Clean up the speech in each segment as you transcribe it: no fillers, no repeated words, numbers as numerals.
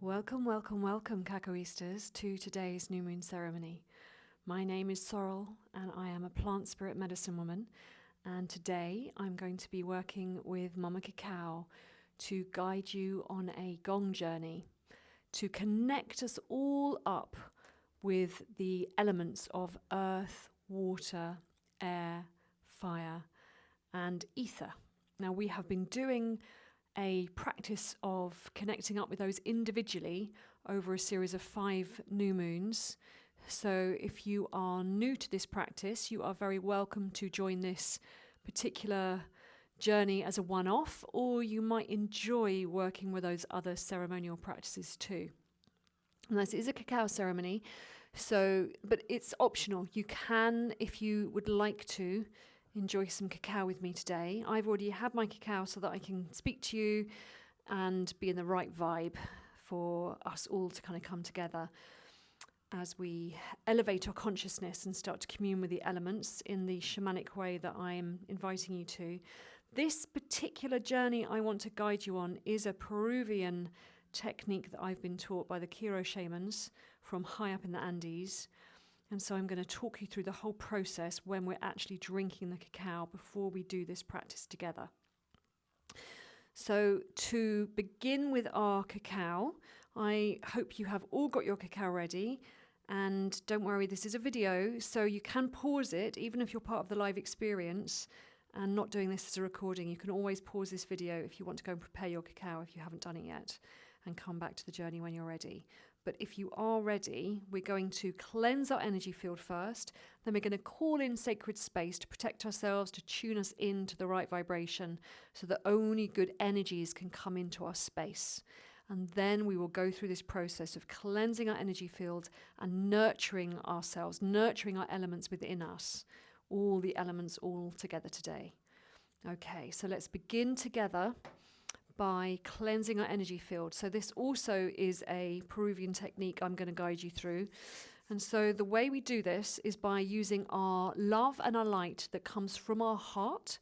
Welcome, welcome, welcome, Cacaoistas, to today's new moon ceremony. My name is Sorrell, and I am a plant spirit medicine woman. And today I'm going to be working with Mama Cacao to guide you on a gong journey to connect us all up with the elements of earth, water, air, fire, and ether. Now, we have been doing a practice of connecting up with those individually over a series of 5 new moons. So if you are new to this practice, you are very welcome to join this particular journey as a one-off, or you might enjoy working with those other ceremonial practices too. And this is a cacao ceremony, but it's optional. You can, if you would like to, enjoy some cacao with me today. I've already had my cacao so that I can speak to you and be in the right vibe for us all to kind of come together as we elevate our consciousness and start to commune with the elements in the shamanic way that I'm inviting you to. This particular journey I want to guide you on is a Peruvian technique that I've been taught by the Cacao shamans from high up in the Andes. And so I'm going to talk you through the whole process when we're actually drinking the cacao before we do this practice together. So to begin with our cacao, I hope you have all got your cacao ready. And don't worry, this is a video, so you can pause it, even if you're part of the live experience and not doing this as a recording. You can always pause this video if you want to go and prepare your cacao if you haven't done it yet, and come back to the journey when you're ready. But if you are ready, we're going to cleanse our energy field first. Then we're going to call in sacred space to protect ourselves, to tune us into the right vibration so that only good energies can come into our space. And then we will go through this process of cleansing our energy field and nurturing ourselves, nurturing our elements within us, all the elements all together today. Okay, so let's begin together by cleansing our energy field. So this also is a Peruvian technique I'm going to guide you through. And so the way we do this is by using our love and our light that comes from our heart.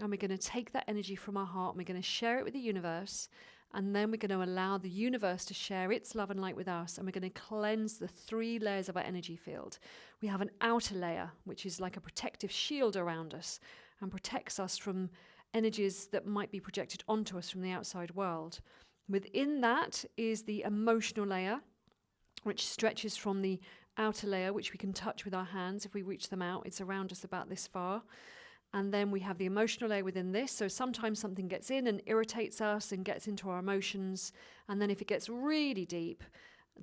And we're going to take that energy from our heart and we're going to share it with the universe. And then we're going to allow the universe to share its love and light with us. And we're going to cleanse the 3 layers of our energy field. We have an outer layer, which is like a protective shield around us and protects us from energies that might be projected onto us from the outside world. Within that is the emotional layer, which stretches from the outer layer, which we can touch with our hands if we reach them out. It's around us about this far. And then we have the emotional layer within this. So sometimes something gets in and irritates us and gets into our emotions. And then if it gets really deep,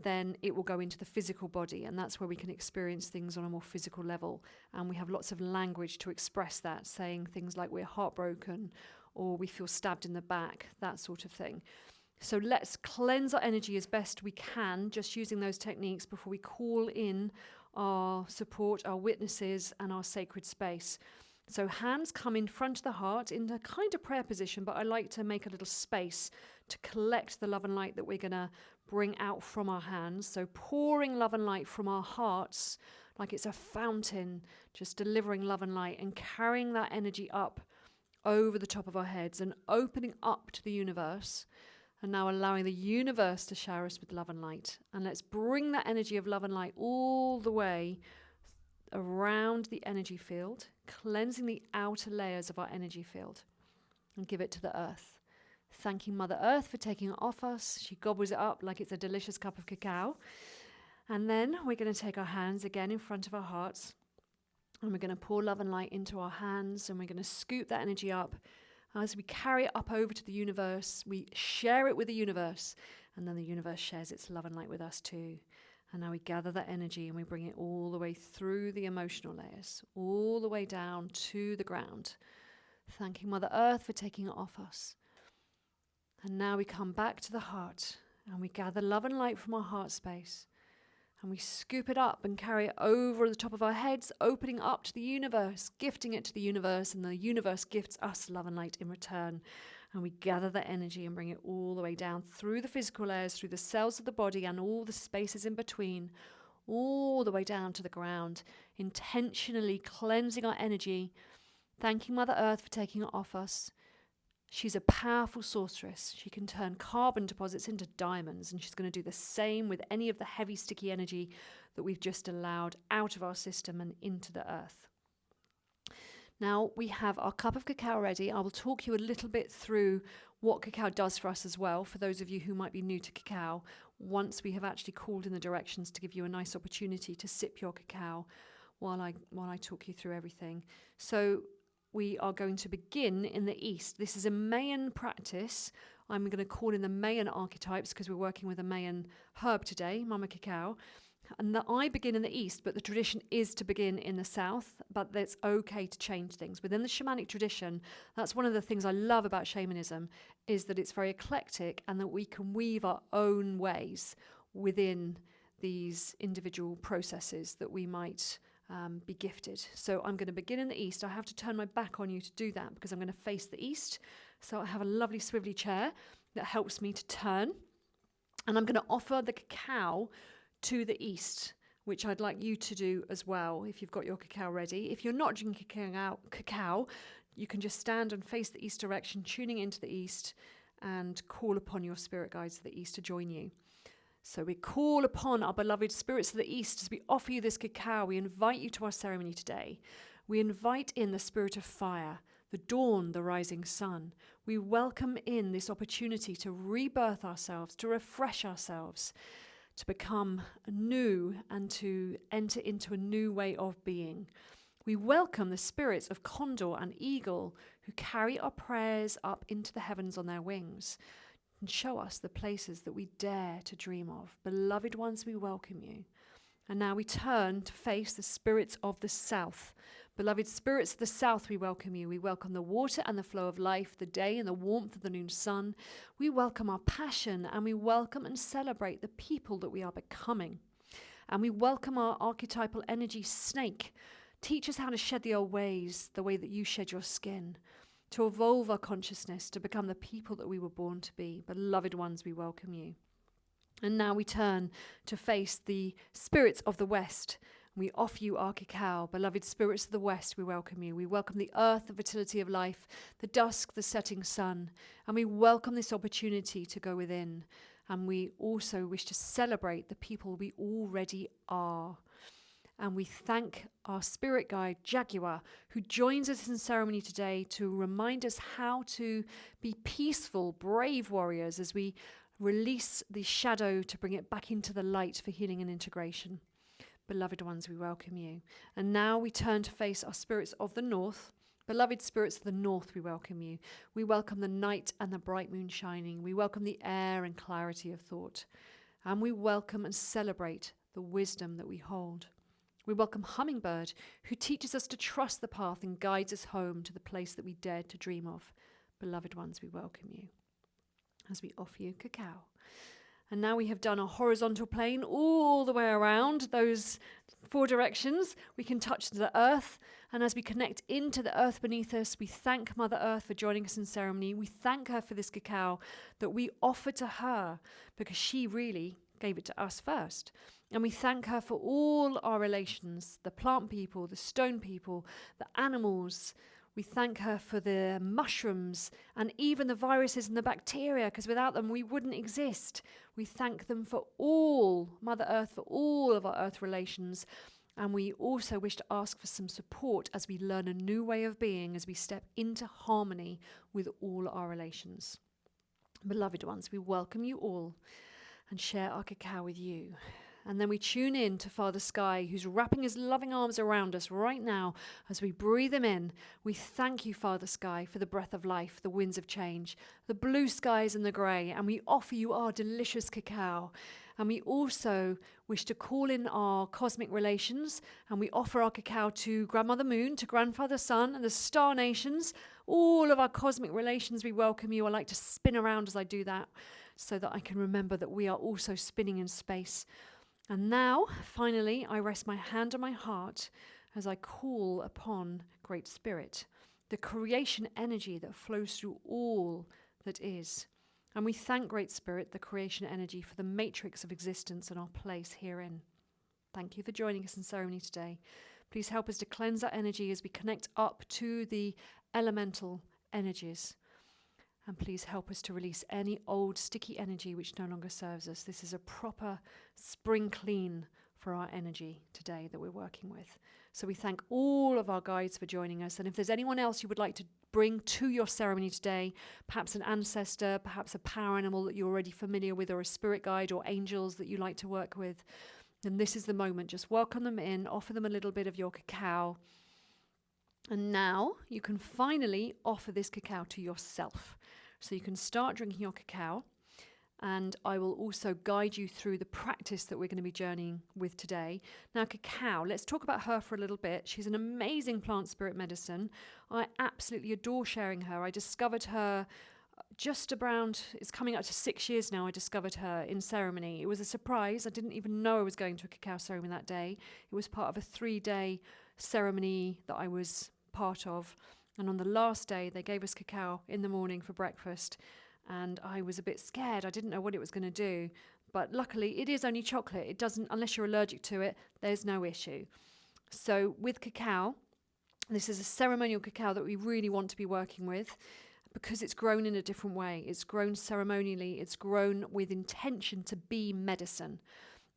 then it will go into the physical body. And that's where we can experience things on a more physical level. And we have lots of language to express that, saying things like we're heartbroken or we feel stabbed in the back, that sort of thing. So let's cleanse our energy as best we can, just using those techniques before we call in our support, our witnesses, and our sacred space. So hands come in front of the heart in a kind of prayer position, but I like to make a little space to collect the love and light that we're going to bring out from our hands. So pouring love and light from our hearts like it's a fountain, just delivering love and light and carrying that energy up over the top of our heads and opening up to the universe. And now allowing the universe to shower us with love and light. And let's bring that energy of love and light all the way around the energy field, cleansing the outer layers of our energy field, and give it to the earth. Thanking Mother Earth for taking it off us. She gobbles it up like it's a delicious cup of cacao. And then we're going to take our hands again in front of our hearts, and we're going to pour love and light into our hands, and we're going to scoop that energy up. As we carry it up over to the universe, we share it with the universe, and then the universe shares its love and light with us too. And now we gather that energy and we bring it all the way through the emotional layers, all the way down to the ground, thanking Mother Earth for taking it off us. And now we come back to the heart and we gather love and light from our heart space and we scoop it up and carry it over the top of our heads, opening up to the universe, gifting it to the universe, and the universe gifts us love and light in return. And we gather that energy and bring it all the way down through the physical layers, through the cells of the body and all the spaces in between, all the way down to the ground, intentionally cleansing our energy, thanking Mother Earth for taking it off us, She's a powerful sorceress. She can turn carbon deposits into diamonds, and she's going to do the same with any of the heavy, sticky energy that we've just allowed out of our system and into the earth. Now we have our cup of cacao ready. I will talk you a little bit through what cacao does for us as well, for those of you who might be new to cacao, once we have actually called in the directions to give you a nice opportunity to sip your cacao while I talk you through everything. So we are going to begin in the East. This is a Mayan practice. I'm going to call in the Mayan archetypes because we're working with a Mayan herb today, Mama Cacao. And that I begin in the East, but the tradition is to begin in the South, but it's okay to change things. Within the shamanic tradition, that's one of the things I love about shamanism, is that it's very eclectic and that we can weave our own ways within these individual processes that we might be gifted. So I'm going to begin in the East. I have to turn my back on you to do that because I'm going to face the East. So I have a lovely swivelly chair that helps me to turn. And I'm going to offer the cacao to the East, which I'd like you to do as well if you've got your cacao ready. If you're not drinking cacao, you can just stand and face the East direction, tuning into the East, and call upon your spirit guides of the East to join you. So we call upon our beloved spirits of the East as we offer you this cacao. We invite you to our ceremony today. We invite in the spirit of fire, the dawn, the rising sun. We welcome in this opportunity to rebirth ourselves, to refresh ourselves, to become new and to enter into a new way of being. We welcome the spirits of condor and eagle who carry our prayers up into the heavens on their wings and show us the places that we dare to dream of. Beloved ones, we welcome you. And now we turn to face the spirits of the South. Beloved spirits of the South, we welcome you. We welcome the water and the flow of life, the day and the warmth of the noon sun. We welcome our passion, and we welcome and celebrate the people that we are becoming. And we welcome our archetypal energy snake. Teach us how to shed the old ways, the way that you shed your skin, to evolve our consciousness, to become the people that we were born to be. Beloved ones, we welcome you. And now we turn to face the spirits of the West. We offer you our cacao. Beloved spirits of the West, we welcome you. We welcome the earth, the fertility of life, the dusk, the setting sun. And we welcome this opportunity to go within. And we also wish to celebrate the people we already are. And we thank our spirit guide, Jaguar, who joins us in ceremony today to remind us how to be peaceful, brave warriors as we release the shadow to bring it back into the light for healing and integration. Beloved ones, we welcome you. And now we turn to face our spirits of the North. Beloved spirits of the North, we welcome you. We welcome the night and the bright moon shining. We welcome the air and clarity of thought. And we welcome and celebrate the wisdom that we hold. We welcome Hummingbird, who teaches us to trust the path and guides us home to the place that we dared to dream of. Beloved ones, we welcome you as we offer you cacao. And now we have done a horizontal plane all the way around those 4 directions. We can touch the earth. And as we connect into the earth beneath us, we thank Mother Earth for joining us in ceremony. We thank her for this cacao that we offer to her because she really gave it to us first. And we thank her for all our relations, the plant people, the stone people, the animals. We thank her for the mushrooms and even the viruses and the bacteria, because without them we wouldn't exist. We thank them for all, Mother Earth, for all of our earth relations. And we also wish to ask for some support as we learn a new way of being, as we step into harmony with all our relations. Beloved ones, we welcome you all and share our cacao with you. And then we tune in to Father Sky, who's wrapping his loving arms around us right now as we breathe him in. We thank you, Father Sky, for the breath of life, the winds of change, the blue skies and the grey. And we offer you our delicious cacao. And we also wish to call in our cosmic relations. And we offer our cacao to Grandmother Moon, to Grandfather Sun, and the star nations. All of our cosmic relations, we welcome you. I like to spin around as I do that so that I can remember that we are also spinning in space. And now, finally, I rest my hand on my heart as I call upon Great Spirit, the creation energy that flows through all that is. And we thank Great Spirit, the creation energy, for the matrix of existence and our place herein. Thank you for joining us in ceremony today. Please help us to cleanse our energy as we connect up to the elemental energies. And please help us to release any old sticky energy which no longer serves us. This is a proper spring clean for our energy today that we're working with. So we thank all of our guides for joining us. And if there's anyone else you would like to bring to your ceremony today, perhaps an ancestor, perhaps a power animal that you're already familiar with, or a spirit guide or angels that you like to work with, then this is the moment. Just welcome them in, offer them a little bit of your cacao. And now you can finally offer this cacao to yourself. So you can start drinking your cacao, and I will also guide you through the practice that we're going to be journeying with today. Now, cacao, let's talk about her for a little bit. She's an amazing plant spirit medicine. I absolutely adore sharing her. I discovered her just around, it's coming up to 6 years now, I discovered her in ceremony. It was a surprise. I didn't even know I was going to a cacao ceremony that day. It was part of a 3-day ceremony that I was part of. And on the last day, they gave us cacao in the morning for breakfast. And I was a bit scared. I didn't know what it was going to do. But luckily, it is only chocolate. It doesn't, unless you're allergic to it, there's no issue. So with cacao, this is a ceremonial cacao that we really want to be working with because it's grown in a different way. It's grown ceremonially. It's grown with intention to be medicine.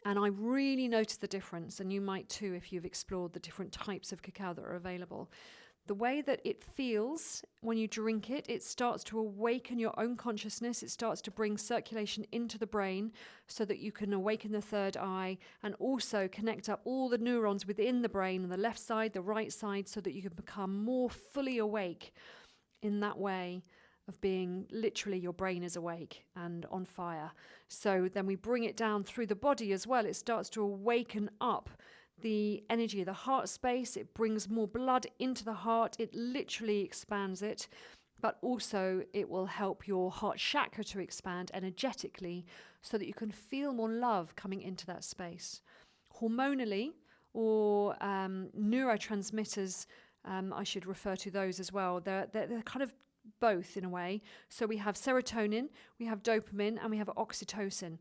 And I really noticed the difference. And you might too if you've explored the different types of cacao that are available. The way that it feels when you drink it, it starts to awaken your own consciousness. It starts to bring circulation into the brain so that you can awaken the third eye and also connect up all the neurons within the brain on the left side, the right side, so that you can become more fully awake in that way of being literally your brain is awake and on fire. So then we bring it down through the body as well. It starts to awaken up the energy of the heart space. It brings more blood into the heart. It literally expands it, but also it will help your heart chakra to expand energetically so that you can feel more love coming into that space. Hormonally, or neurotransmitters, I should refer to those as well. They're kind of both in a way. So we have serotonin, we have dopamine, and we have oxytocin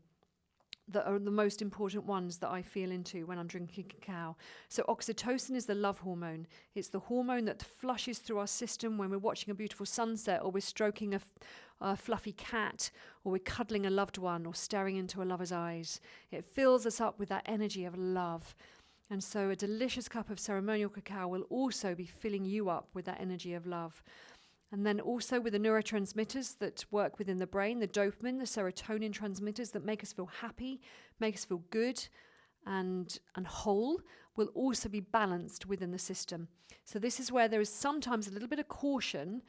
that are the most important ones that I feel into when I'm drinking cacao. So oxytocin is the love hormone. It's the hormone that flushes through our system when we're watching a beautiful sunset, or we're stroking a fluffy cat, or we're cuddling a loved one, or staring into a lover's eyes. It fills us up with that energy of love. And so a delicious cup of ceremonial cacao will also be filling you up with that energy of love. And then also with the neurotransmitters that work within the brain, the dopamine, the serotonin transmitters that make us feel happy, make us feel good and whole, will also be balanced within the system. So this is where there is sometimes a little bit of caution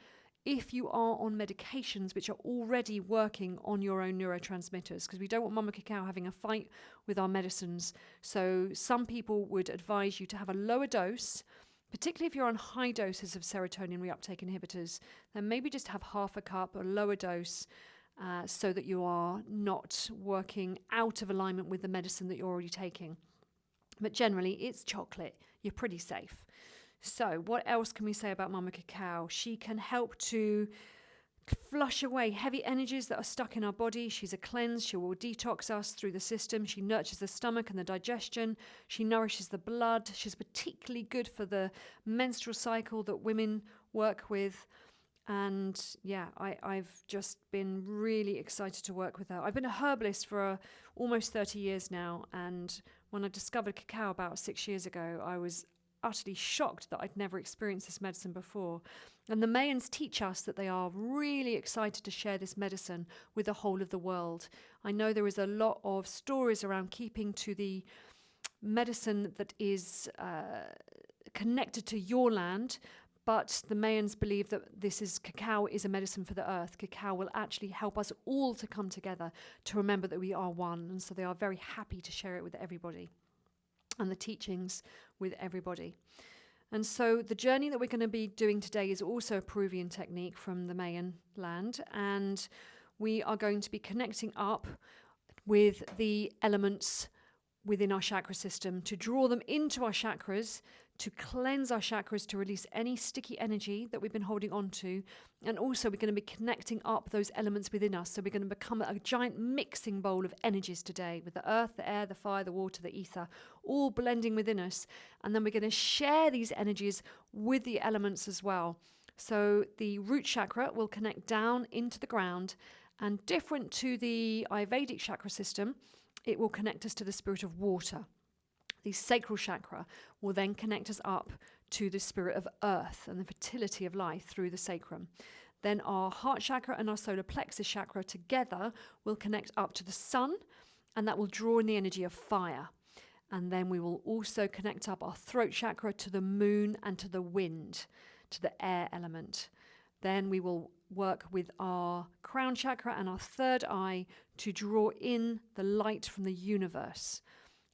if you are on medications which are already working on your own neurotransmitters, because we don't want Mama Cacao having a fight with our medicines. So some people would advise you to have a lower dose, particularly if you're on high doses of serotonin reuptake inhibitors, then maybe just have half a cup or lower dose so that you are not working out of alignment with the medicine that you're already taking. But generally, it's chocolate. You're pretty safe. So what else can we say about Mama Cacao? She can help to flush away heavy energies that are stuck in our body. She's a cleanse. She will detox us through the system. She nurtures the stomach and the digestion. She nourishes the blood. She's particularly good for the menstrual cycle that women work with. And yeah, I've just been really excited to work with her. I've been a herbalist for almost 30 years now. And when I discovered cacao about 6 years ago, I was utterly shocked that I'd never experienced this medicine before. And the Mayans teach us that they are really excited to share this medicine with the whole of the world. I know there is a lot of stories around keeping to the medicine that is connected to your land, but the Mayans believe that cacao is a medicine for the earth. Cacao will actually help us all to come together to remember that we are one. And so they are very happy to share it with everybody and the teachings with everybody. And so the journey that we're going to be doing today is also a Peruvian technique from the Mayan land. And we are going to be connecting up with the elements within our chakra system to draw them into our chakras, to cleanse our chakras, to release any sticky energy that we've been holding on to. And also we're going to be connecting up those elements within us. So we're going to become a giant mixing bowl of energies today with the earth, the air, the fire, the water, the ether, all blending within us. And then we're going to share these energies with the elements as well. So the root chakra will connect down into the ground, and different to the Ayurvedic chakra system, it will connect us to the spirit of water. The sacral chakra will then connect us up to the spirit of earth and the fertility of life through the sacrum. Then our heart chakra and our solar plexus chakra together will connect up to the sun, and that will draw in the energy of fire. And then we will also connect up our throat chakra to the moon and to the wind, to the air element. Then we will work with our crown chakra and our third eye to draw in the light from the universe,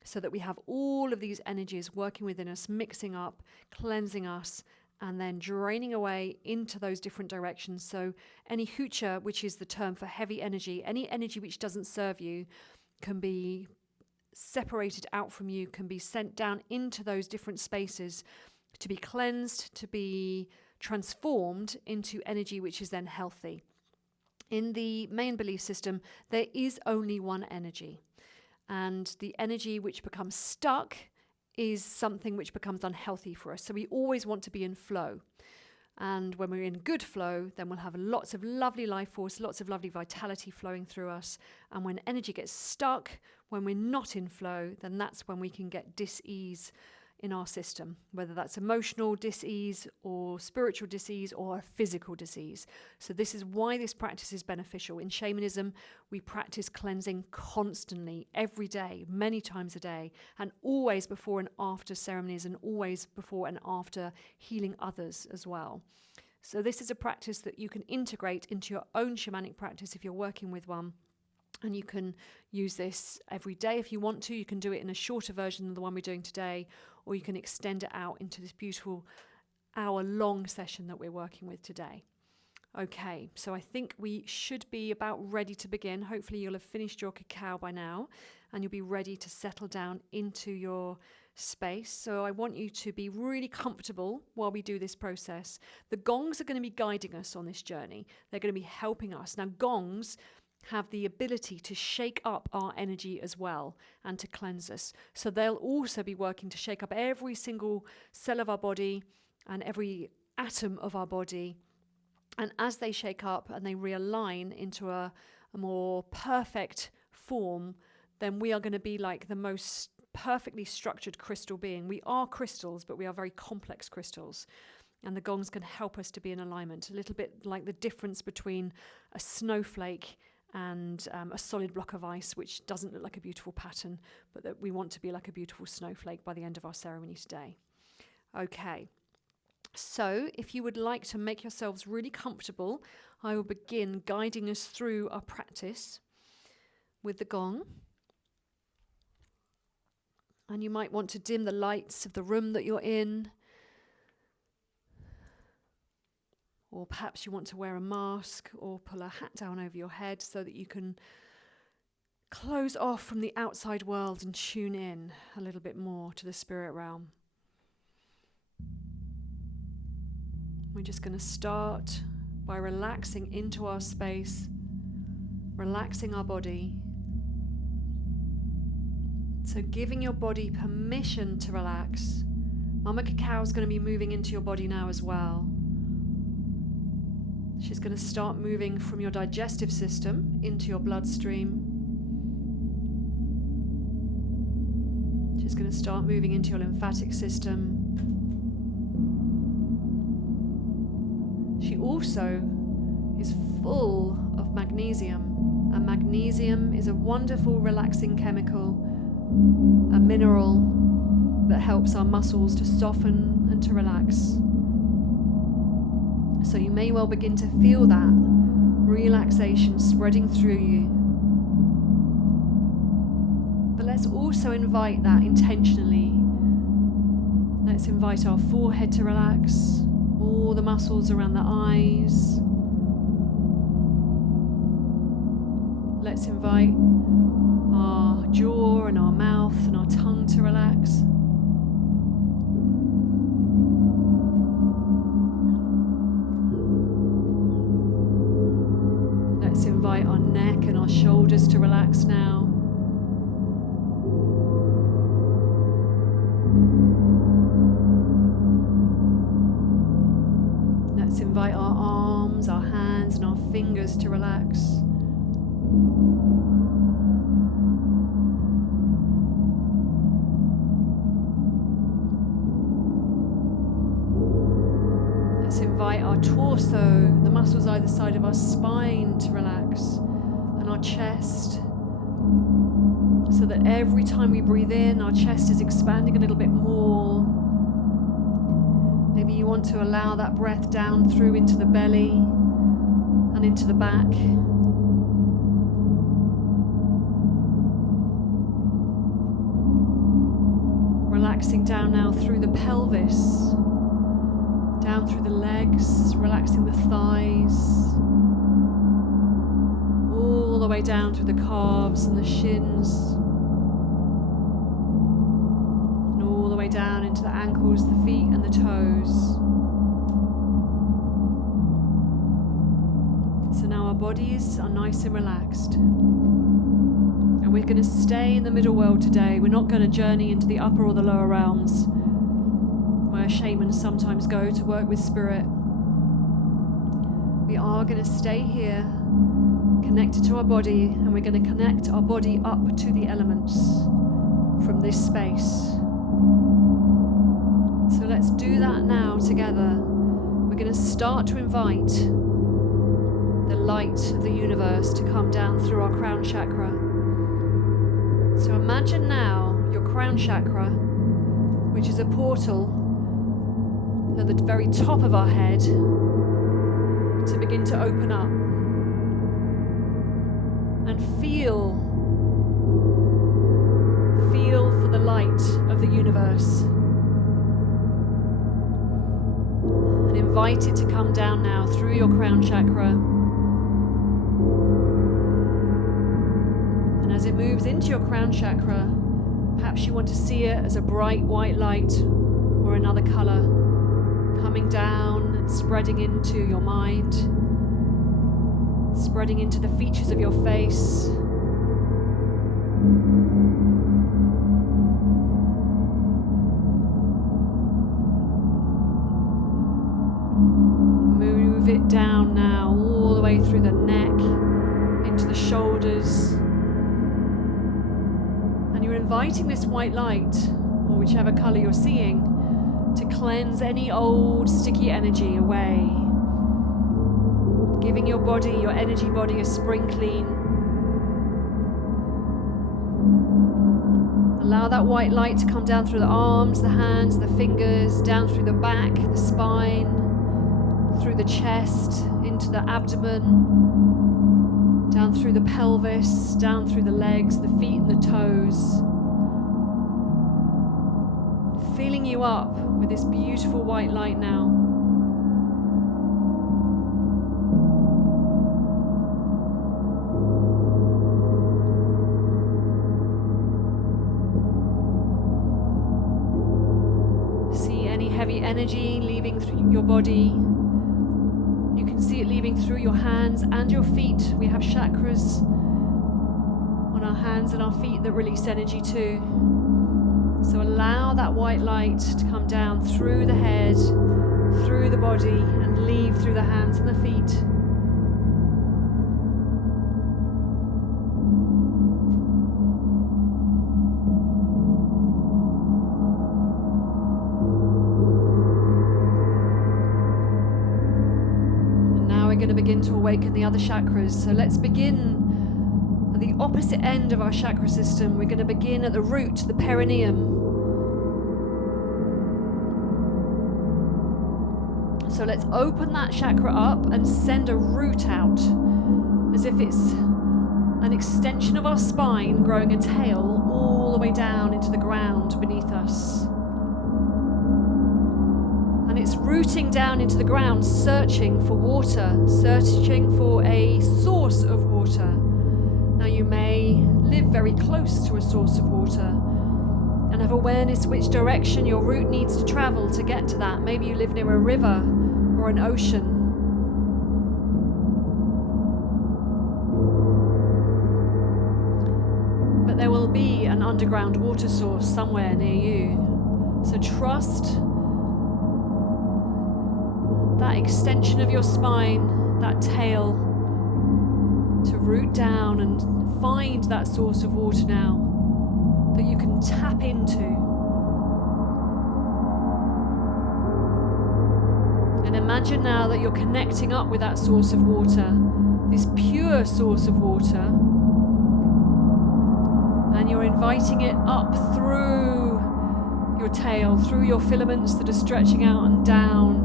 so that we have all of these energies working within us, mixing up, cleansing us, and then draining away into those different directions. So any hucha, which is the term for heavy energy, any energy which doesn't serve you, can be separated out from you, can be sent down into those different spaces to be cleansed, to be transformed into energy which is then healthy. In the main belief system, there is only one energy, and the energy which becomes stuck is something which becomes unhealthy for us. So we always want to be in flow. And when we're in good flow, then we'll have lots of lovely life force, lots of lovely vitality flowing through us. And when energy gets stuck, when we're not in flow, then that's when we can get dis-ease in our system, whether that's emotional dis-ease or spiritual dis-ease or a physical disease. So this is why this practice is beneficial. In shamanism, we practice cleansing constantly, every day, many times a day, and always before and after ceremonies, and always before and after healing others as well. So this is a practice that you can integrate into your own shamanic practice if you're working with one. And you can use this every day if you want to. You can do it in a shorter version than the one we're doing today, or you can extend it out into this beautiful hour-long session that we're working with today. Okay, so I think we should be about ready to begin. Hopefully you'll have finished your cacao by now, and you'll be ready to settle down into your space. So I want you to be really comfortable while we do this process. The gongs are going to be guiding us on this journey. They're going to be helping us. Now, gongs have the ability to shake up our energy as well and to cleanse us. So they'll also be working to shake up every single cell of our body and every atom of our body. And as they shake up and they realign into a more perfect form, then we are going to be like the most perfectly structured crystal being. We are crystals, but we are very complex crystals. And the gongs can help us to be in alignment, a little bit like the difference between a snowflake and a solid block of ice, which doesn't look like a beautiful pattern, but that we want to be like a beautiful snowflake by the end of our ceremony today. Okay, so if you would like to make yourselves really comfortable, I will begin guiding us through our practice with the gong. And you might want to dim the lights of the room that you're in. Or perhaps you want to wear a mask or pull a hat down over your head so that you can close off from the outside world and tune in a little bit more to the spirit realm. We're just going to start by relaxing into our space, relaxing our body. So giving your body permission to relax. Mama Cacao is going to be moving into your body now as well. She's going to start moving from your digestive system into your bloodstream. She's going to start moving into your lymphatic system. She also is full of magnesium, and magnesium is a wonderful relaxing chemical, a mineral that helps our muscles to soften and to relax. So you may well begin to feel that relaxation spreading through you. But let's also invite that intentionally. Let's invite our forehead to relax, all the muscles around the eyes. Let's invite our jaw and our mouth and our tongue to relax. Let's invite our neck and our shoulders to relax now. Let's invite our arms, our hands, and our fingers to relax. Let's invite our torso, the muscles either side of our spine to relax, and our chest, so that every time we breathe in, our chest is expanding a little bit more. Maybe you want to allow that breath down through into the belly and into the back. Relaxing down now through the pelvis, down through the legs, relaxing the thighs, all the way down through the calves and the shins, and all the way down into the ankles, the feet and the toes. So now our bodies are nice and relaxed. And we're going to stay in the middle world today. We're not going to journey into the upper or the lower realms, where shamans sometimes go to work with spirit. We are going to stay here, connected to our body, and we're going to connect our body up to the elements from this space. So let's do that now together. We're going to start to invite the light of the universe to come down through our crown chakra. So imagine now your crown chakra, which is a portal at the very top of our head, to begin to open up. And feel for the light of the universe. And invite it to come down now through your crown chakra. And as it moves into your crown chakra, perhaps you want to see it as a bright white light or another color coming down and spreading into your mind, spreading into the features of your face. Move it down now, all the way through the neck, into the shoulders. And you're inviting this white light, or whichever color you're seeing, to cleanse any old sticky energy away. Giving your body, your energy body, a spring clean. Allow that white light to come down through the arms, the hands, the fingers, down through the back, the spine, through the chest, into the abdomen, down through the pelvis, down through the legs, the feet and the toes. Filling you up with this beautiful white light now. Heavy energy leaving through your body. You can see it leaving through your hands and your feet. We have chakras on our hands and our feet that release energy too. So allow that white light to come down through the head, through the body, and leave through the hands and the feet. Going to begin to awaken the other chakras. So let's begin at the opposite end of our chakra system. We're going to begin at the root, the perineum. So let's open that chakra up and send a root out, as if it's an extension of our spine, growing a tail all the way down into the ground beneath us. And it's rooting down into the ground, searching for water, searching for a source of water. Now you may live very close to a source of water and have awareness which direction your root needs to travel to get to that. Maybe you live near a river or an ocean. But there will be an underground water source somewhere near you. So trust that extension of your spine, that tail, to root down and find that source of water now that you can tap into. And imagine now that you're connecting up with that source of water, this pure source of water, and you're inviting it up through your tail, through your filaments that are stretching out and down.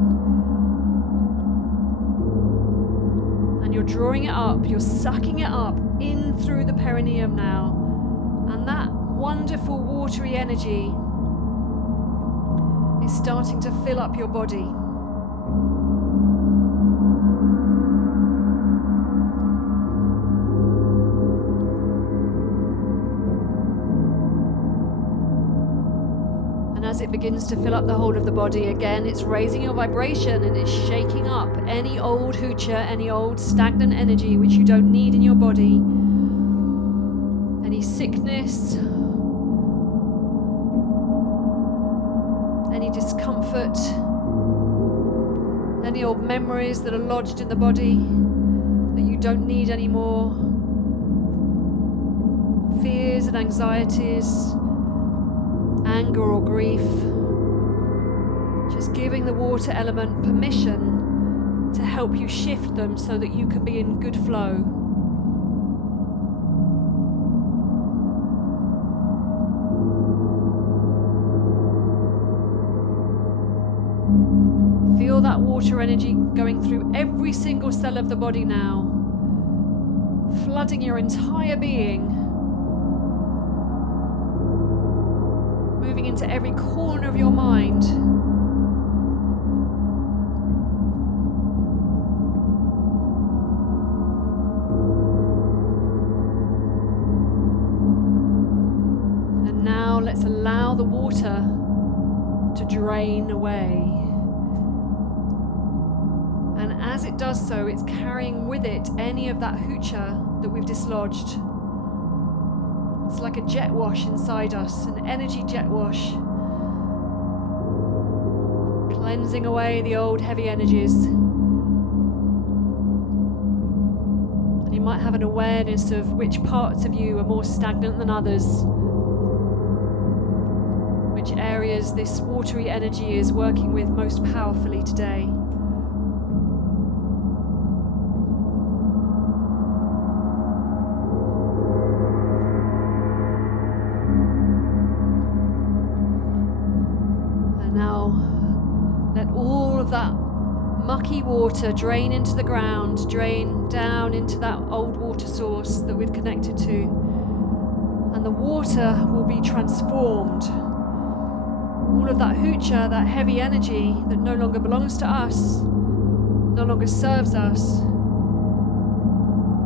And you're drawing it up, you're sucking it up in through the perineum now. And that wonderful watery energy is starting to fill up your body. As it begins to fill up the whole of the body, again, it's raising your vibration and it's shaking up any old hoocher, any old stagnant energy which you don't need in your body, any sickness, any discomfort, any old memories that are lodged in the body that you don't need anymore, fears and anxieties, anger or grief. Just giving the water element permission to help you shift them so that you can be in good flow. Feel that water energy going through every single cell of the body now, flooding your entire being, moving into every corner of your mind. And now let's allow the water to drain away. And as it does so, it's carrying with it any of that hoocher that we've dislodged. It's like a jet wash inside us, an energy jet wash, cleansing away the old heavy energies. And you might have an awareness of which parts of you are more stagnant than others, which areas this watery energy is working with most powerfully today. That mucky water drain into the ground, drain down into that old water source that we've connected to, and the water will be transformed. All of that hoocher, that heavy energy that no longer belongs to us, no longer serves us,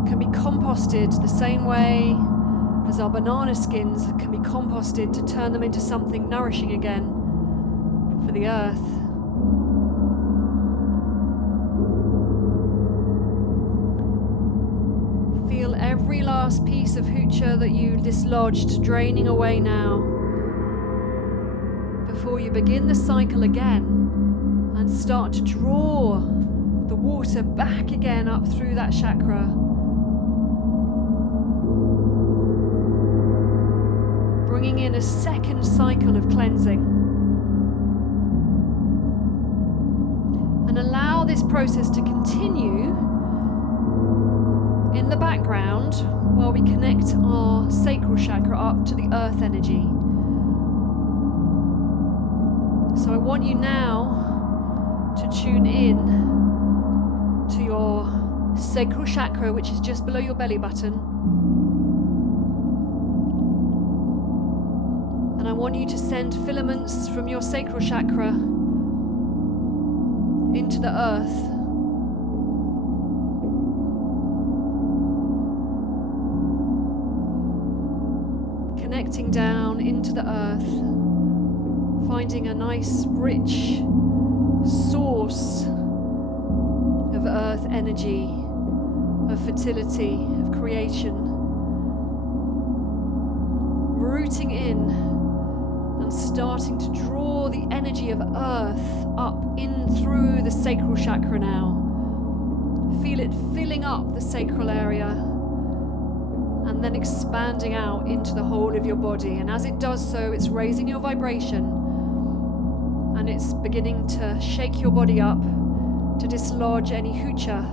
can be composted the same way as our banana skins can be composted to turn them into something nourishing again for the earth. Every last piece of hoocher that you dislodged draining away now before you begin the cycle again and start to draw the water back again up through that chakra, bringing in a second cycle of cleansing. And allow this process to continue in the background while we connect our sacral chakra up to the earth energy. So I want you now to tune in to your sacral chakra, which is just below your belly button. And I want you to send filaments from your sacral chakra into the earth. Connecting down into the earth, finding a nice, rich source of earth energy, of fertility, of creation. Rooting in and and starting to draw the energy of earth up in through the sacral chakra now. Feel it filling up the sacral area and then expanding out into the whole of your body. And as it does so, it's raising your vibration and it's beginning to shake your body up to dislodge any hucha,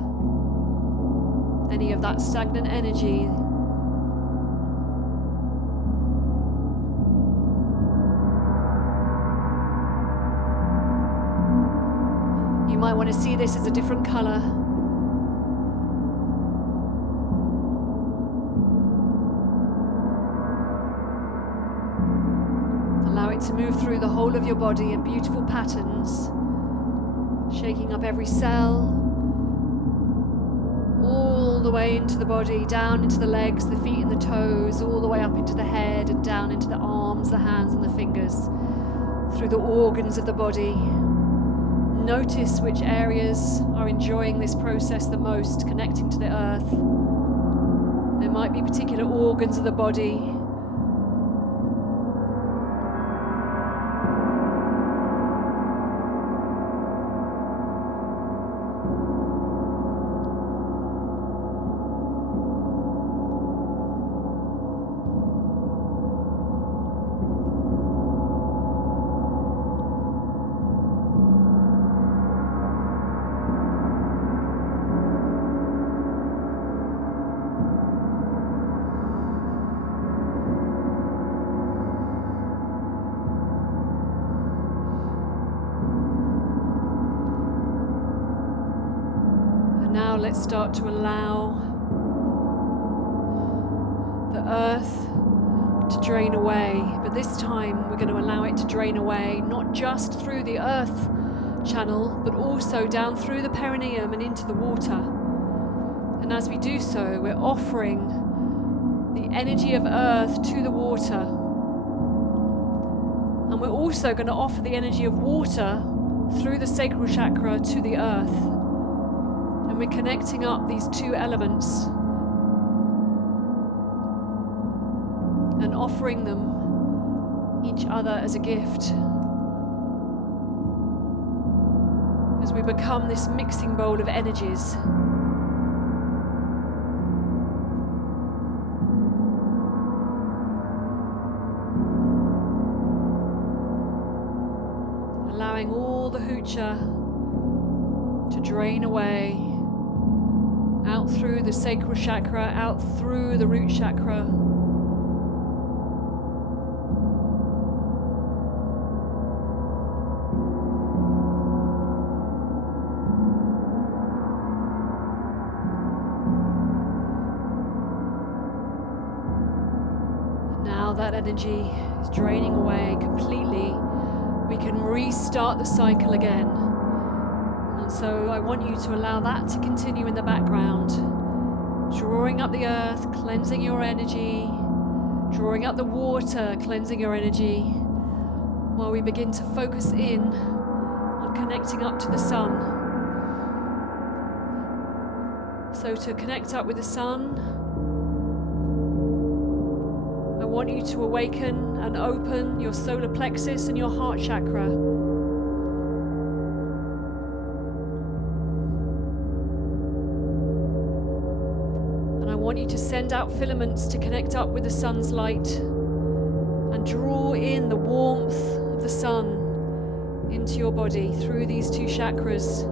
any of that stagnant energy. You might want to see this as a different color. Allow it to move through the whole of your body in beautiful patterns, shaking up every cell, all the way into the body, down into the legs, the feet and the toes, all the way up into the head and down into the arms, the hands and the fingers, through the organs of the body. Notice which areas are enjoying this process the most, connecting to the earth. There might be particular organs of the body. Now let's start to allow the earth to drain away, but this time we're going to allow it to drain away not just through the earth channel, but also down through the perineum and into the water. And as we do so, we're offering the energy of earth to the water, and we're also going to offer the energy of water through the sacral chakra to the earth. And we're connecting up these two elements and offering them each other as a gift as we become this mixing bowl of energies. Allowing all the hucha to drain away, out through the sacral chakra, out through the root chakra. And now that energy is draining away completely, we can restart the cycle again. And so I want you to allow that to continue in the background, drawing up the earth, cleansing your energy, drawing up the water, cleansing your energy, while we begin to focus in on connecting up to the sun. So to connect up with the sun, I want you to awaken and open your solar plexus and your heart chakra. I want you to send out filaments to connect up with the sun's light and draw in the warmth of the sun into your body through these two chakras,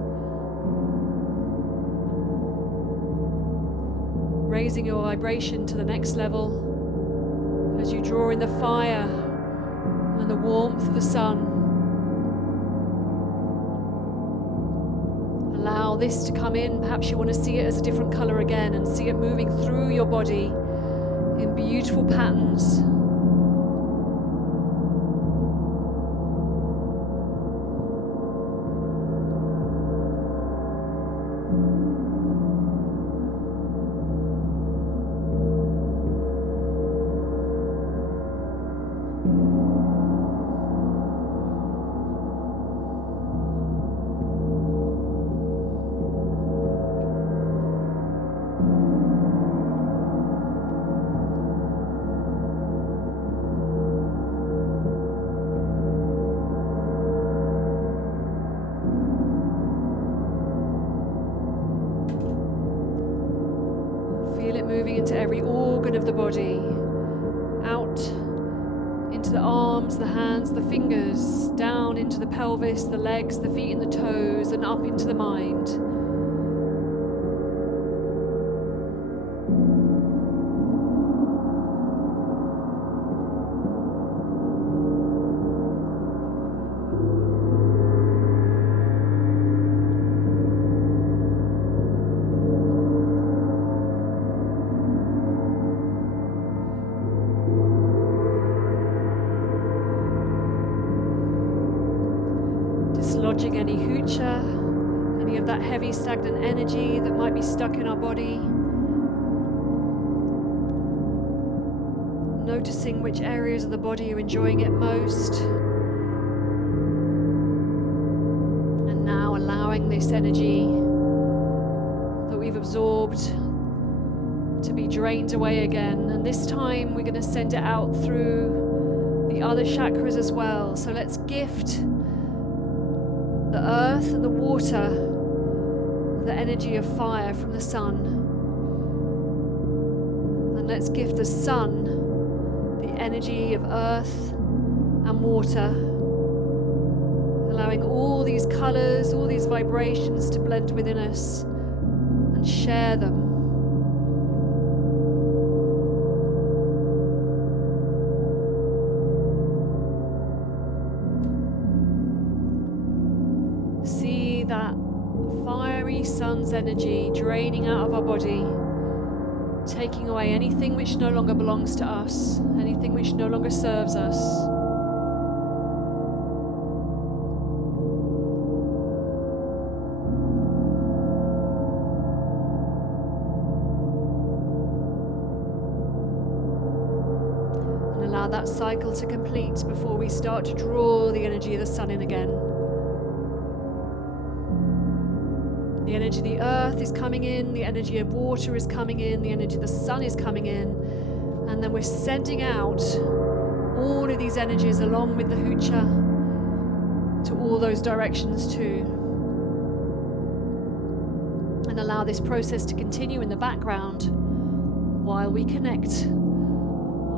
raising your vibration to the next level as you draw in the fire and the warmth of the sun. Allow this to come in. Perhaps you want to see it as a different color again and see it moving through your body in beautiful patterns. it moving into every organ of the body, out into the arms, the hands, the fingers, down into the pelvis, the legs, the feet and the toes, and up into the mind. Dislodging any hucha, any of that heavy stagnant energy that might be stuck in our body. Noticing which areas of the body are enjoying it most. And now allowing this energy that we've absorbed to be drained away again. And this time we're going to send it out through the other chakras as well. So let's gift the earth and the water, the energy of fire from the sun. And let's give the sun the energy of earth and water, allowing all these colors, all these vibrations to blend within us and share them. That fiery sun's energy draining out of our body, taking away anything which no longer belongs to us, anything which no longer serves us. And allow that cycle to complete before we start to draw the energy of the sun in again. The energy of the earth is coming in, the energy of water is coming in, the energy of the sun is coming in, and then we're sending out all of these energies along with the hucha to all those directions too. And allow this process to continue in the background while we connect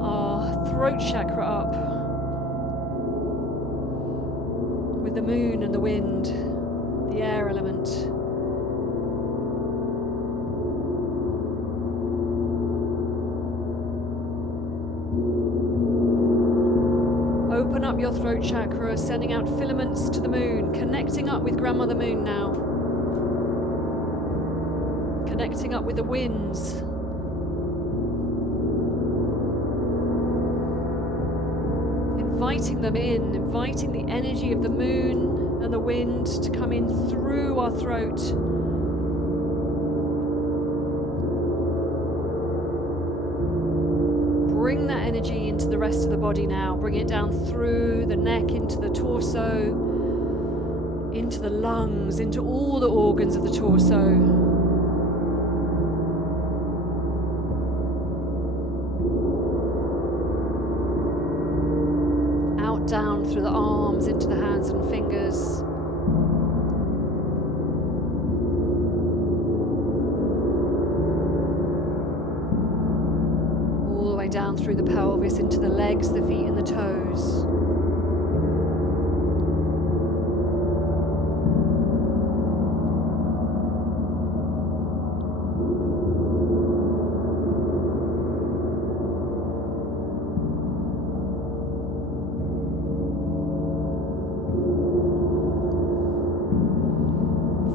our throat chakra up with the moon and the wind, the air element. Open up your throat chakra, sending out filaments to the moon, connecting up with Grandmother Moon now. Connecting up with the winds. Inviting them in, inviting the energy of the moon and the wind to come in through our throat. Bring that energy into the rest of the body now. Bring it down through the neck, into the torso, into the lungs, into all the organs of the torso. Out, down through the arms, into the hands and fingers. Down through the pelvis, into the legs, the feet and the toes.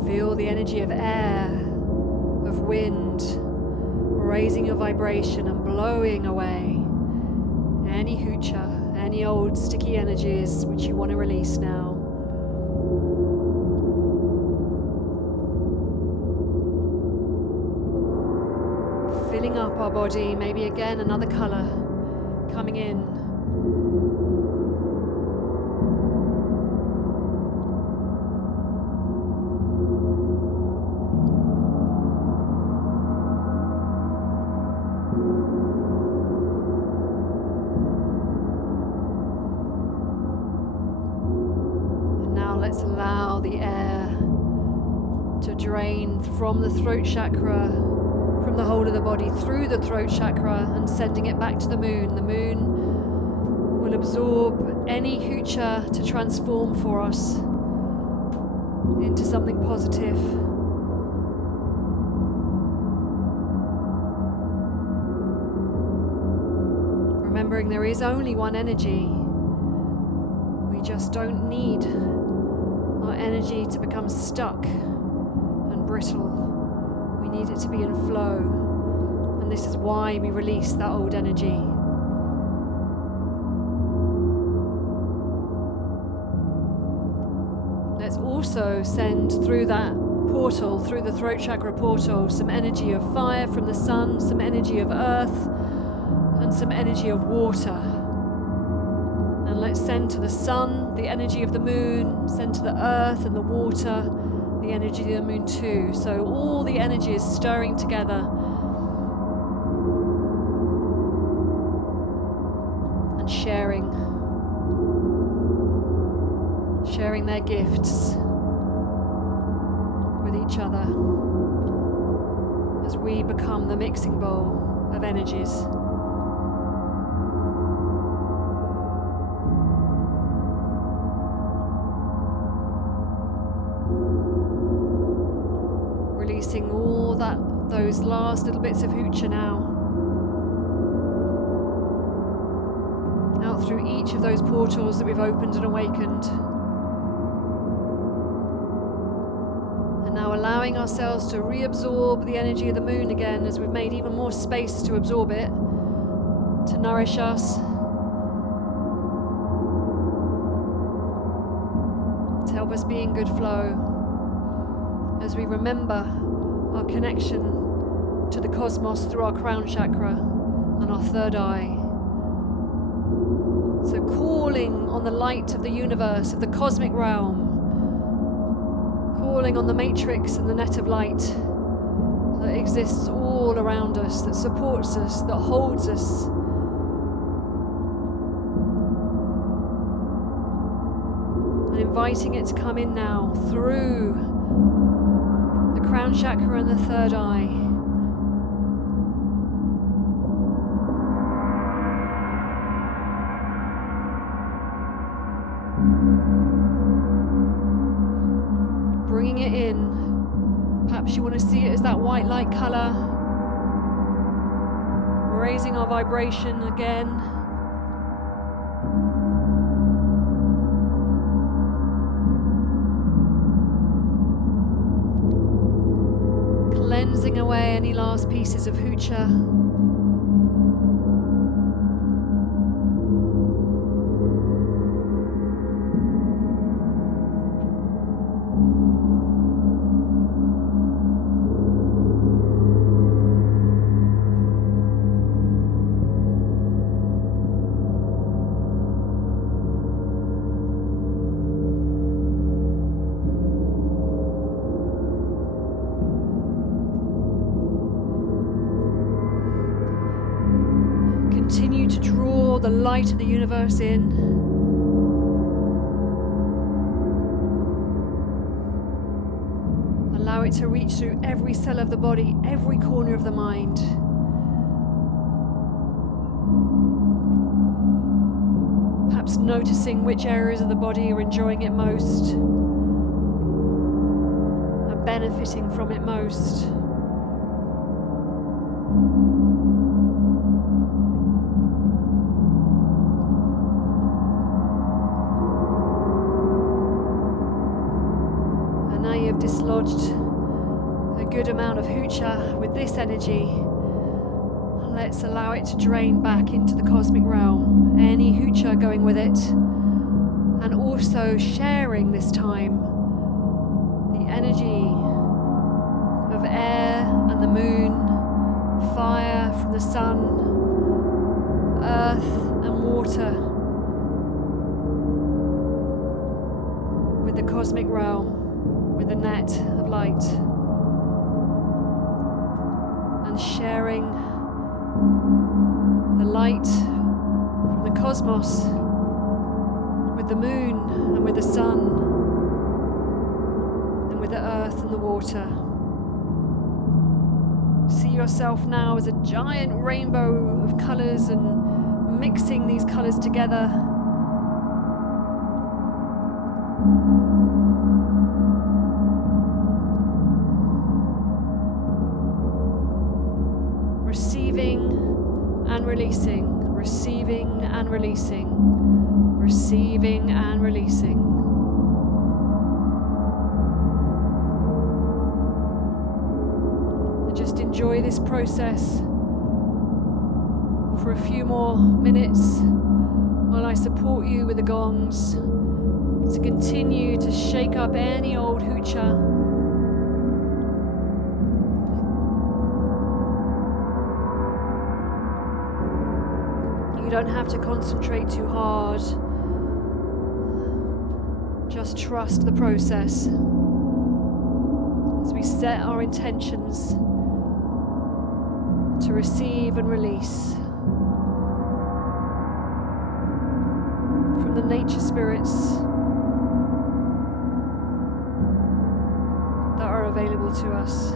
Feel the energy of air, of wind, raising your vibration and blowing away any hucha, any old sticky energies which you want to release now. Filling up our body, maybe again another color coming in. Let's allow the air to drain from the throat chakra, from the whole of the body through the throat chakra and sending it back to the moon. The moon will absorb any hucha to transform for us into something positive. Remembering there is only one energy. We just don't need our energy to become stuck and brittle. We need it to be in flow. And this is why we release that old energy. Let's also send through that portal, through the throat chakra portal, some energy of fire from the sun, some energy of earth, and some energy of water. And let's send to the sun the energy of the moon, send to the earth and the water the energy of the moon too. So all the energies stirring together and sharing their gifts with each other as we become the mixing bowl of energies. Releasing all those last little bits of hucha now out through each of those portals that we've opened and awakened. And now allowing ourselves to reabsorb the energy of the moon again as we've made even more space to absorb it, to nourish us, to help us be in good flow. As we remember our connection to the cosmos through our crown chakra and our third eye. So calling on the light of the universe, of the cosmic realm, calling on the matrix and the net of light that exists all around us, that supports us, that holds us. And inviting it to come in now through the crown chakra and the third eye. Bringing it in. Perhaps you want to see it as that white light color. Raising our vibration again. Cleansing away any last pieces of hucha. Continue to draw the light of the universe in. Allow it to reach through every cell of the body, every corner of the mind. Perhaps noticing which areas of the body are enjoying it most, are benefiting from it most. Dislodged a good amount of hucha with this energy. Let's allow it to drain back into the cosmic realm, any hucha going with it, and also sharing this time the energy of air and the moon, fire from the sun, earth and water with the cosmic realm, with the net of light, and sharing the light from the cosmos with the moon and with the sun and with the earth and the water. See yourself now as a giant rainbow of colours and mixing these colours together. Receiving and releasing, receiving and releasing, receiving and releasing. And just enjoy this process for a few more minutes while I support you with the gongs to continue to shake up any old hoocha. You don't have to concentrate too hard. Just trust the process as we set our intentions to receive and release from the nature spirits that are available to us.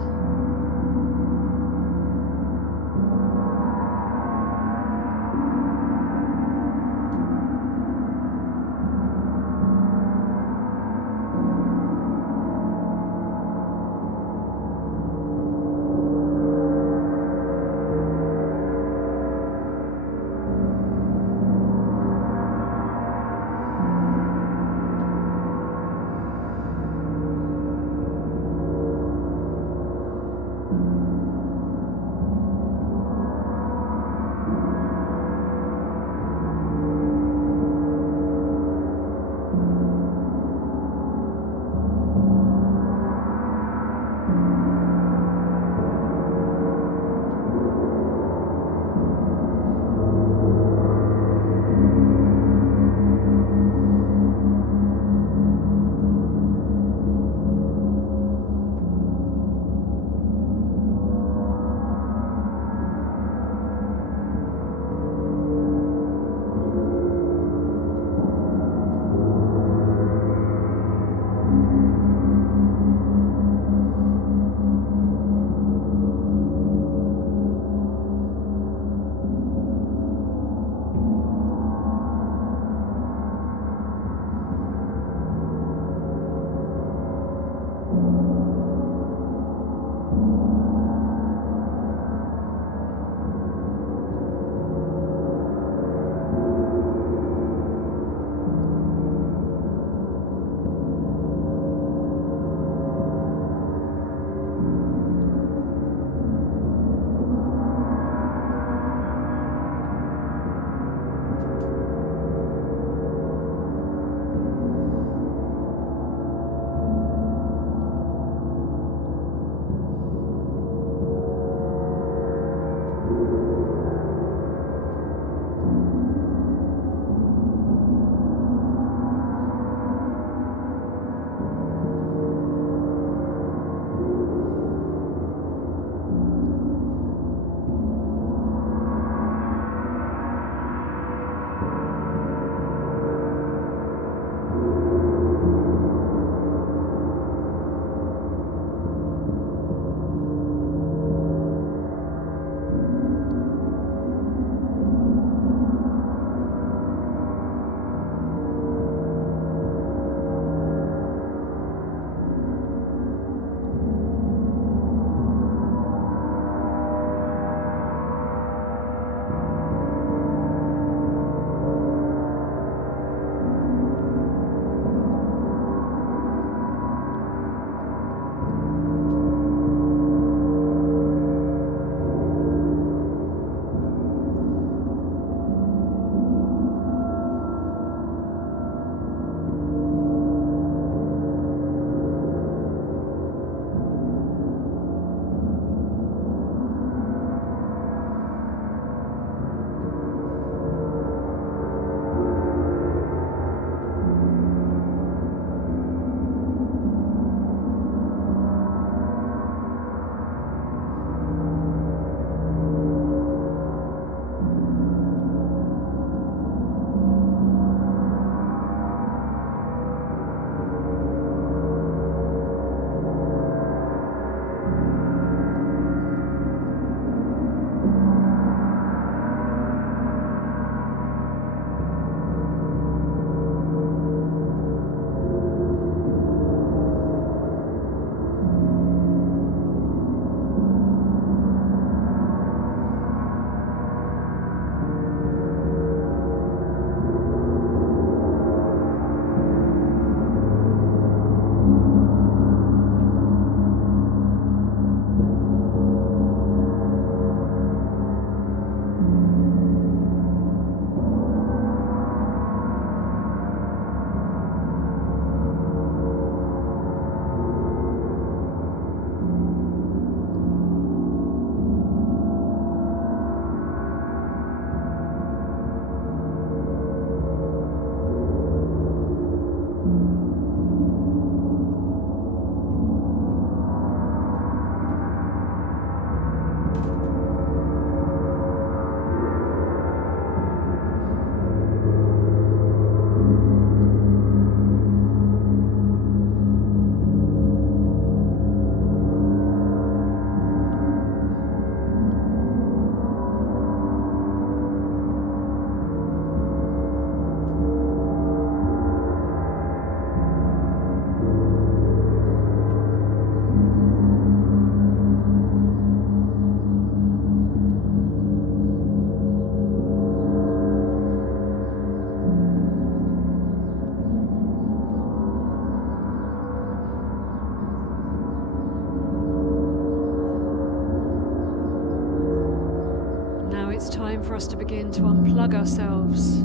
time for us to begin to unplug ourselves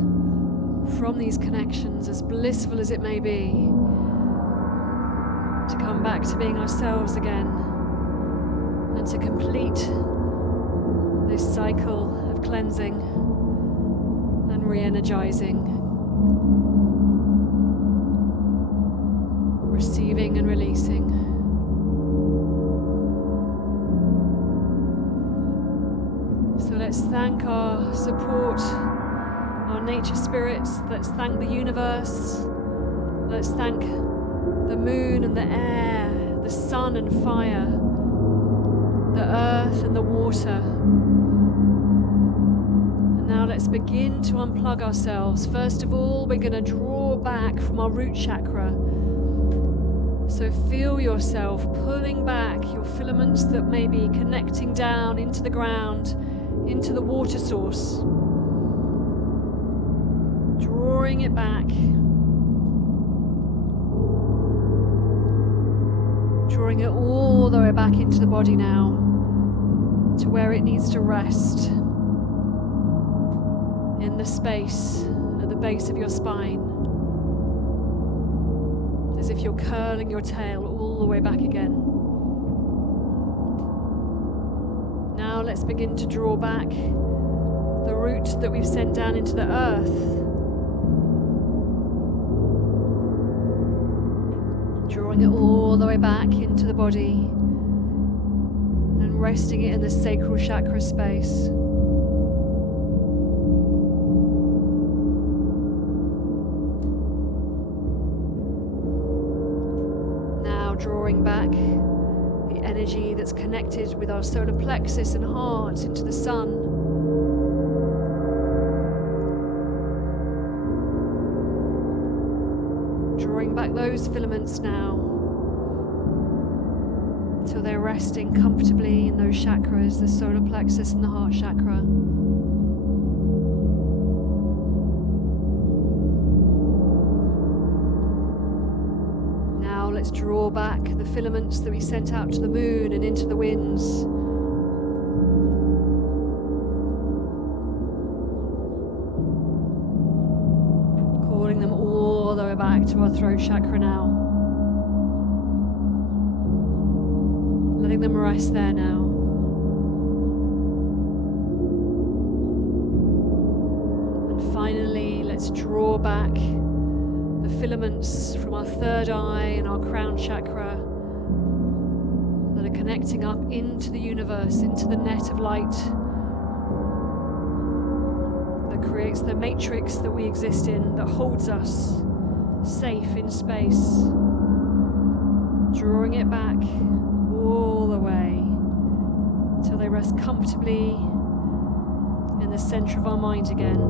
from these connections, as blissful as it may be, to come back to being ourselves again and to complete this cycle of cleansing and re-energizing, receiving and releasing. So let's thank our support, our nature spirits. Let's thank the universe. Let's thank the moon and the air, the sun and fire, the earth and the water. And now let's begin to unplug ourselves. First of all, we're going to draw back from our root chakra. So feel yourself pulling back your filaments that may be connecting down into the ground, into the water source. Drawing it back. Drawing it all the way back into the body now, to where it needs to rest, in the space at the base of your spine, as if you're curling your tail all the way back again. Now let's begin to draw back the root that we've sent down into the earth. Drawing it all the way back into the body and resting it in the sacral chakra space. Now drawing back the energy that's connected with our solar plexus and heart into the sun. Drawing back those filaments now until they're resting comfortably in those chakras, the solar plexus and the heart chakra. Now let's draw back the filaments that we sent out to the moon and into the winds. Calling them all the way back to our throat chakra now. Letting them rest there now. And finally, let's draw back the filaments from our third eye and our crown chakra that are connecting up into the universe, into the net of light that creates the matrix that we exist in, that holds us safe in space. Drawing it back all the way till they rest comfortably in the center of our mind again.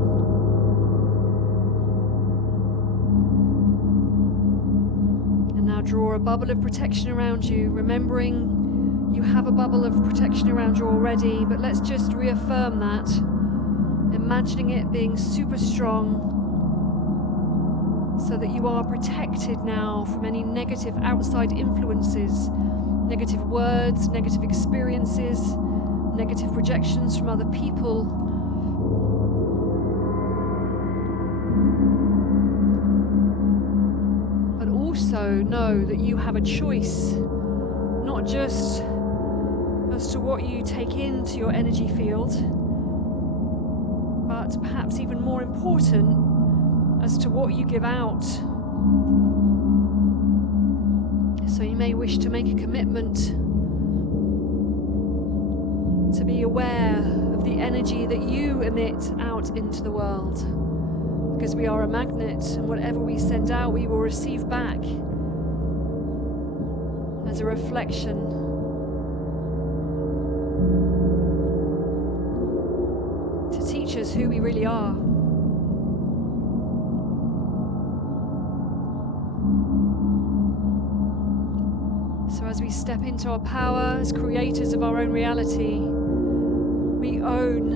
And now draw a bubble of protection around you, remembering you have a bubble of protection around you already, but let's just reaffirm that, imagining it being super strong, so that you are protected now from any negative outside influences, negative words, negative experiences, negative projections from other people. But also know that you have a choice, not just as to what you take into your energy field, but perhaps even more important, as to what you give out. So you may wish to make a commitment to be aware of the energy that you emit out into the world, because we are a magnet, and whatever we send out we will receive back as a reflection. To teach us who we really are. So as we step into our power as creators of our own reality, we own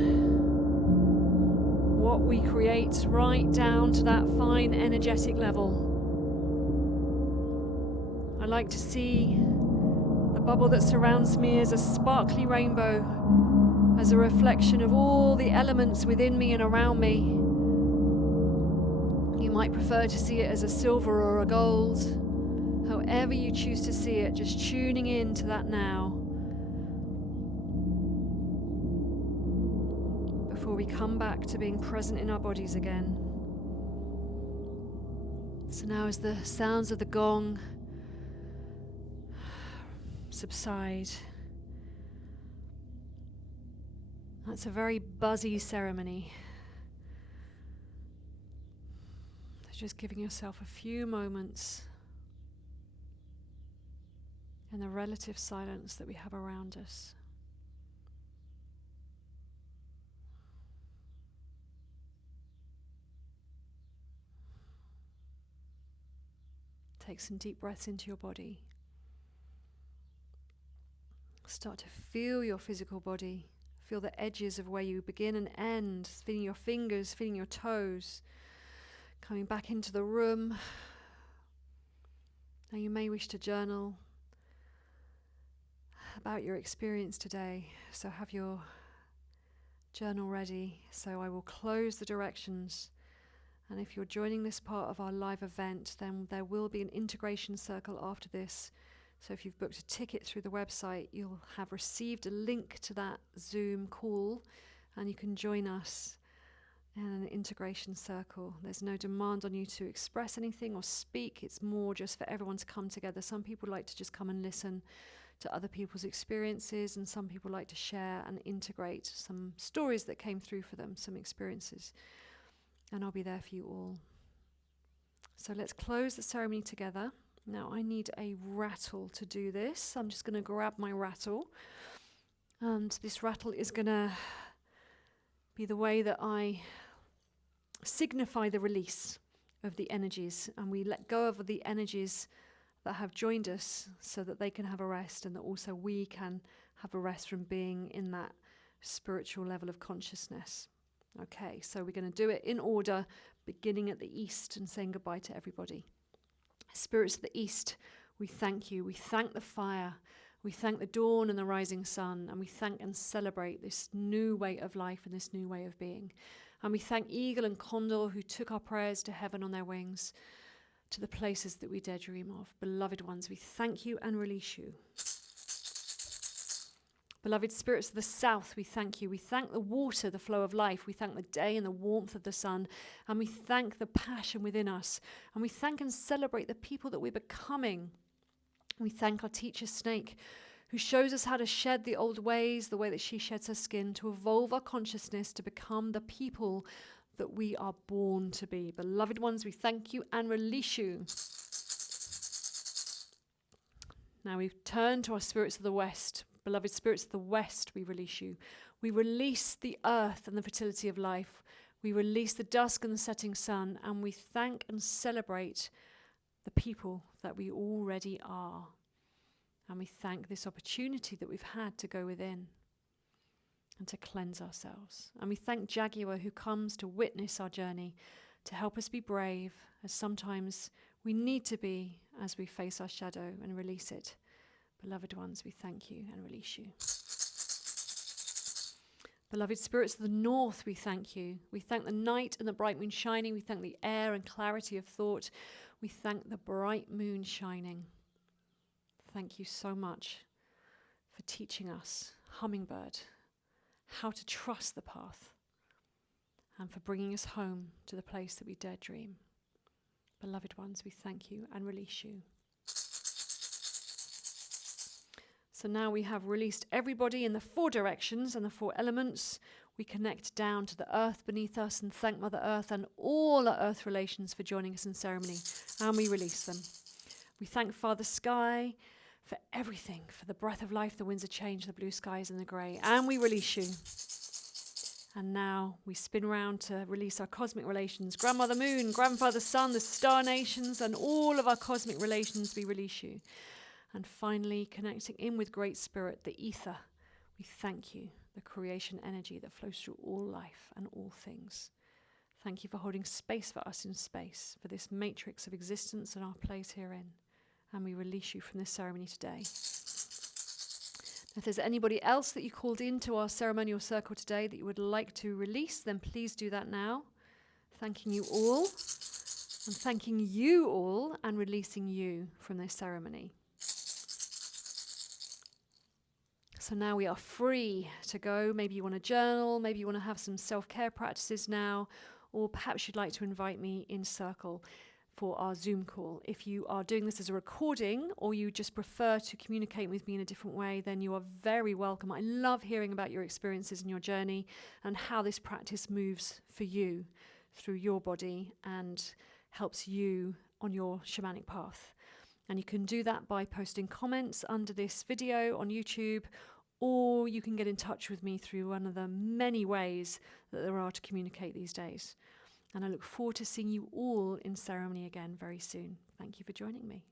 what we create right down to that fine energetic level. I like to see the bubble that surrounds me as a sparkly rainbow, as a reflection of all the elements within me and around me. You might prefer to see it as a silver or a gold. However you choose to see it, just tuning in to that now. Before we come back to being present in our bodies again. So now as the sounds of the gong subside, that's a very buzzy ceremony. So just giving yourself a few moments in the relative silence that we have around us. Take some deep breaths into your body. Start to feel your physical body. Feel the edges of where you begin and end. Feeling your fingers, feeling your toes. Coming back into the room. Now you may wish to journal about your experience today. So have your journal ready. So I will close the directions. And if you're joining this part of our live event, then there will be an integration circle after this. So if you've booked a ticket through the website, you'll have received a link to that Zoom call, and you can join us in an integration circle. There's no demand on you to express anything or speak. It's more just for everyone to come together. Some people like to just come and listen to other people's experiences, and some people like to share and integrate some stories that came through for them, some experiences. And I'll be there for you all. So let's close the ceremony together. Now I need a rattle to do this. I'm just going to grab my rattle. And this rattle is going to be the way that I signify the release of the energies. And we let go of the energies that have joined us so that they can have a rest, and that also we can have a rest from being in that spiritual level of consciousness. Okay, so we're going to do it in order, beginning at the east and saying goodbye to everybody. Spirits of the east, we thank you. We thank the fire. We thank the dawn and the rising sun. And we thank and celebrate this new way of life and this new way of being. And we thank Eagle and Condor, who took our prayers to heaven on their wings, to the places that we dare dream of. Beloved ones, we thank you and release you. Beloved spirits of the south, we thank you. We thank the water, the flow of life. We thank the day and the warmth of the sun. And we thank the passion within us. And we thank and celebrate the people that we're becoming. We thank our teacher Snake, who shows us how to shed the old ways, the way that she sheds her skin, to evolve our consciousness to become the people that we are born to be. Beloved ones, we thank you and release you. Now we turn to our spirits of the west. Beloved spirits of the west, we release you. We release the earth and the fertility of life. We release the dusk and the setting sun, and we thank and celebrate the people that we already are. And we thank this opportunity that we've had to go within and to cleanse ourselves. And we thank Jaguar, who comes to witness our journey, to help us be brave, as sometimes we need to be as we face our shadow and release it. Beloved ones, we thank you and release you. Beloved spirits of the north, we thank you. We thank the night and the bright moon shining. We thank the air and clarity of thought. We thank the bright moon shining. Thank you so much for teaching us, Hummingbird, how to trust the path, and for bringing us home to the place that we dare dream. Beloved ones, we thank you and release you. So now we have released everybody in the 4 directions and the 4 elements. We connect down to the earth beneath us and thank Mother Earth and all our earth relations for joining us in ceremony. And we release them. We thank Father Sky for everything, for the breath of life, the winds of change, the blue skies and the grey. And we release you. And now we spin round to release our cosmic relations. Grandmother Moon, Grandfather Sun, the star nations, and all of our cosmic relations, we release you. And finally, connecting in with Great Spirit, the ether, we thank you, the creation energy that flows through all life and all things. Thank you for holding space for us in space, for this matrix of existence and our place herein. And we release you from this ceremony today. If there's anybody else that you called into our ceremonial circle today that you would like to release, then please do that now. Thanking you all, and thanking you all, and releasing you from this ceremony. So now we are free to go. Maybe you want to journal, maybe you want to have some self-care practices now, or perhaps you'd like to invite me in circle for our Zoom call. If you are doing this as a recording, or you just prefer to communicate with me in a different way, then you are very welcome. I love hearing about your experiences and your journey and how this practice moves for you through your body and helps you on your shamanic path. And you can do that by posting comments under this video on YouTube, or you can get in touch with me through one of the many ways that there are to communicate these days. And I look forward to seeing you all in ceremony again very soon. Thank you for joining me.